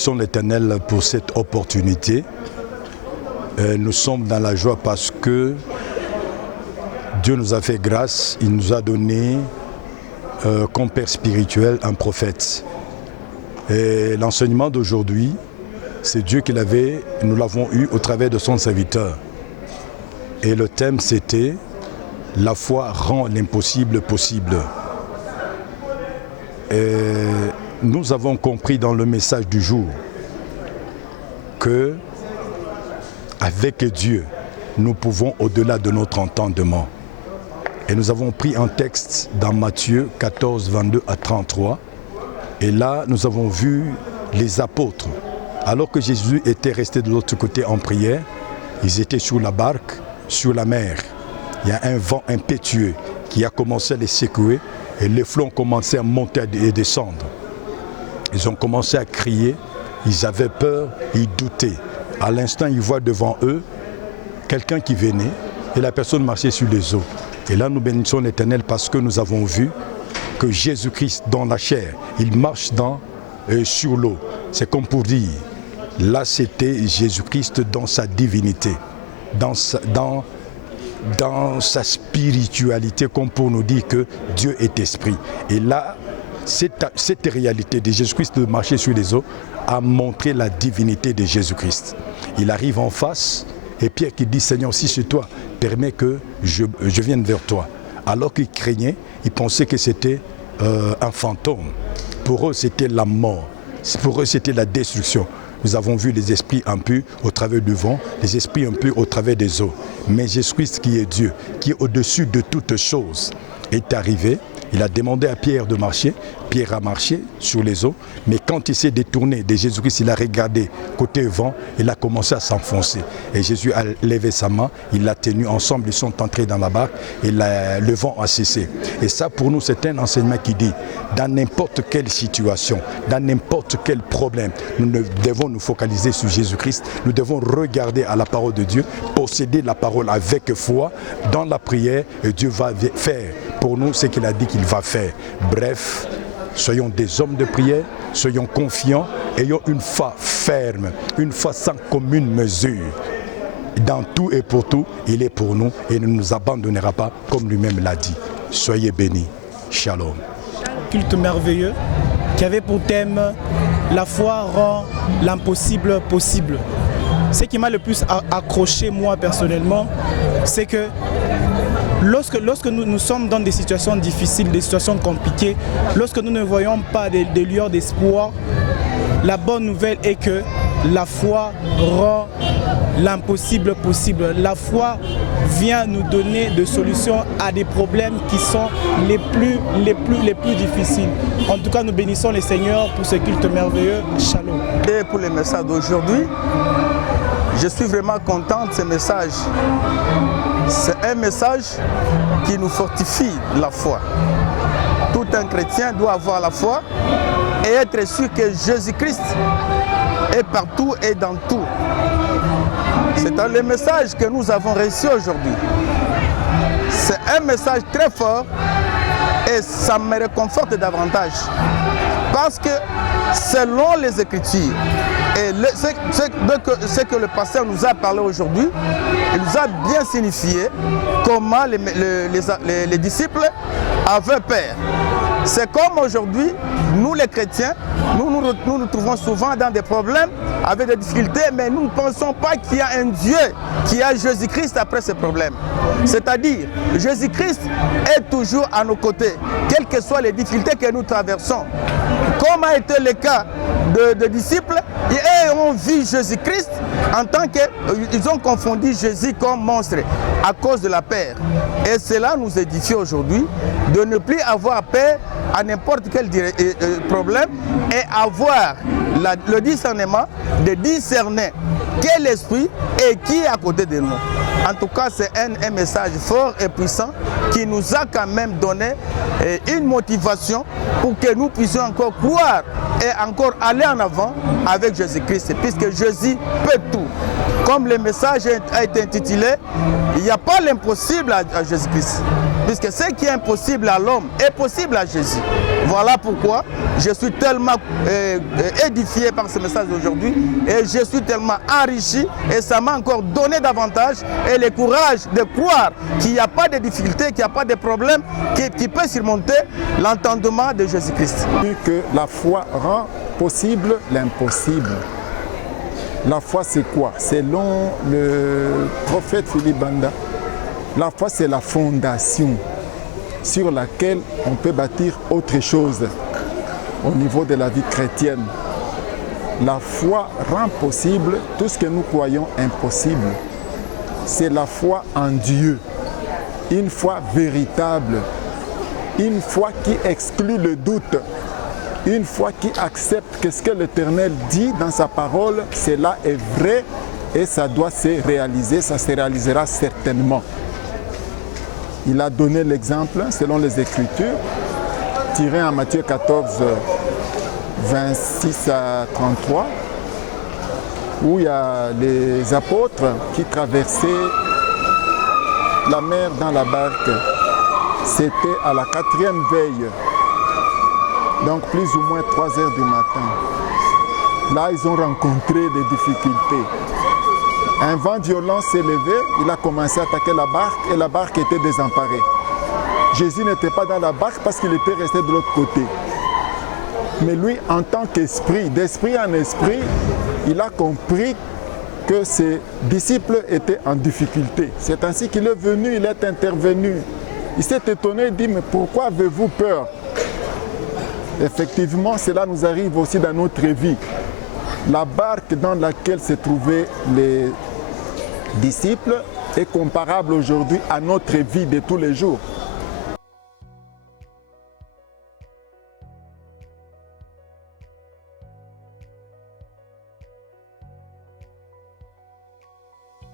bénissons l'Éternel pour cette opportunité. Nous sommes dans la joie parce que Dieu nous a fait grâce. Il nous a donné comme père spirituel un prophète. Et l'enseignement d'aujourd'hui, c'est Dieu qui l'avait, nous l'avons eu au travers de son serviteur. Et le thème c'était « La foi rend l'impossible possible ». Et nous avons compris dans le message du jour que avec Dieu, nous pouvons au-delà de notre entendement. Et nous avons pris un texte dans Matthieu 14, 22 à 33. Et là, nous avons vu les apôtres. Alors que Jésus était resté de l'autre côté en prière, ils étaient sur la barque, sur la mer. Il y a un vent impétueux qui a commencé à les secouer et les flots ont commencé à monter et descendre. Ils ont commencé à crier, ils avaient peur, ils doutaient. À l'instant, ils voient devant eux quelqu'un qui venait et la personne marchait sur les eaux. Et là, nous bénissons l'Éternel parce que nous avons vu que Jésus-Christ dans la chair, il marche sur l'eau. C'est comme pour dire, là c'était Jésus-Christ dans sa divinité, dans sa spiritualité, comme pour nous dire que Dieu est esprit. Et là, cette réalité de Jésus-Christ de marcher sur les eaux a montré la divinité de Jésus-Christ. Il arrive en face et Pierre qui dit « Seigneur, si c'est toi, permets que je vienne vers toi ». Alors qu'ils craignaient, ils pensaient que c'était un fantôme. Pour eux, c'était la mort. Pour eux, c'était la destruction. Nous avons vu les esprits impurs au travers du vent, les esprits impurs au travers des eaux. Mais Jésus-Christ qui est Dieu, qui est au-dessus de toutes choses, est arrivé. Il a demandé à Pierre de marcher. Pierre a marché sur les eaux. Mais quand il s'est détourné de Jésus-Christ, il a regardé côté vent, il a commencé à s'enfoncer. Et Jésus a levé sa main, il l'a tenu ensemble, ils sont entrés dans la barque et le vent a cessé. Et ça pour nous c'est un enseignement qui dit, dans n'importe quelle situation, dans n'importe quel problème, nous devons nous focaliser sur Jésus-Christ, nous devons regarder à la parole de Dieu, posséder la parole avec foi, dans la prière, et Dieu va faire pour nous ce qu'il a dit qu'il va faire. Bref, soyons des hommes de prière, soyons confiants, ayons une foi ferme, une foi sans commune mesure. Dans tout et pour tout, il est pour nous et ne nous abandonnera pas comme lui-même l'a dit. Soyez bénis. Shalom. Culte merveilleux qui avait pour thème « La foi rend l'impossible possible ». Ce qui m'a le plus accroché moi personnellement, c'est que lorsque nous sommes dans des situations difficiles, des situations compliquées, lorsque nous ne voyons pas des lueurs d'espoir, la bonne nouvelle est que la foi rend l'impossible possible. La foi vient nous donner des solutions à des problèmes qui sont les plus difficiles. En tout cas, nous bénissons le Seigneur pour ce culte merveilleux. Shalom. Et pour le message d'aujourd'hui, je suis vraiment content de ce message. C'est un message qui nous fortifie la foi. Tout un chrétien doit avoir la foi et être sûr que Jésus-Christ est partout et dans tout. C'est le message que nous avons reçu aujourd'hui. C'est un message très fort et ça me réconforte davantage. Parce que selon les Écritures, et ce que le pasteur nous a parlé aujourd'hui, il nous a bien signifié comment les disciples avaient peur. C'est comme aujourd'hui, nous les chrétiens, nous trouvons souvent dans des problèmes, avec des difficultés, mais nous ne pensons pas qu'il y a un Dieu qui a Jésus-Christ après ces problèmes. C'est-à-dire, Jésus-Christ est toujours à nos côtés, quelles que soient les difficultés que nous traversons. Comme a été le cas de disciples, ils ont vu Jésus-Christ en tant qu'ils ont confondu Jésus comme monstre à cause de la peur. Et cela nous édifie aujourd'hui de ne plus avoir peur à n'importe quel problème et avoir le discernement de discerner quel esprit et qui est à côté de nous. En tout cas, c'est un message fort et puissant qui nous a quand même donné une motivation pour que nous puissions encore croire et encore aller en avant avec Jésus-Christ, puisque Jésus peut tout. comme le message a été intitulé, il n'y a pas l'impossible à Jésus-Christ. Puisque ce qui est impossible à l'homme est possible à Jésus. Voilà pourquoi je suis tellement édifié par ce message d'aujourd'hui et je suis tellement enrichi et ça m'a encore donné davantage et le courage de croire qu'il n'y a pas de difficultés, qu'il n'y a pas de problème qui peut surmonter l'entendement de Jésus-Christ. Que la foi rend possible l'impossible. La foi c'est quoi? Selon le prophète Philippe Banda, la foi c'est la fondation sur laquelle on peut bâtir autre chose au niveau de la vie chrétienne. La foi rend possible tout ce que nous croyons impossible. C'est la foi en Dieu, une foi véritable, une foi qui exclut le doute, une foi qui accepte que ce que l'Éternel dit dans sa parole, cela est vrai et ça doit se réaliser, ça se réalisera certainement. Il a donné l'exemple, selon les Écritures, tiré en Matthieu 14, 26 à 33, où il y a les apôtres qui traversaient la mer dans la barque. C'était à la 4e veille, donc plus ou moins 3 heures du matin. Là, ils ont rencontré des difficultés. Un vent violent s'est levé, il a commencé à attaquer la barque et la barque était désemparée. Jésus n'était pas dans la barque parce qu'il était resté de l'autre côté. Mais lui, en tant qu'esprit, d'esprit en esprit, il a compris que ses disciples étaient en difficulté. C'est ainsi qu'il est venu, il est intervenu. Il s'est étonné, il dit, mais pourquoi avez-vous peur? Effectivement, cela nous arrive aussi dans notre vie. La barque dans laquelle se trouvaient les disciples est comparable aujourd'hui à notre vie de tous les jours.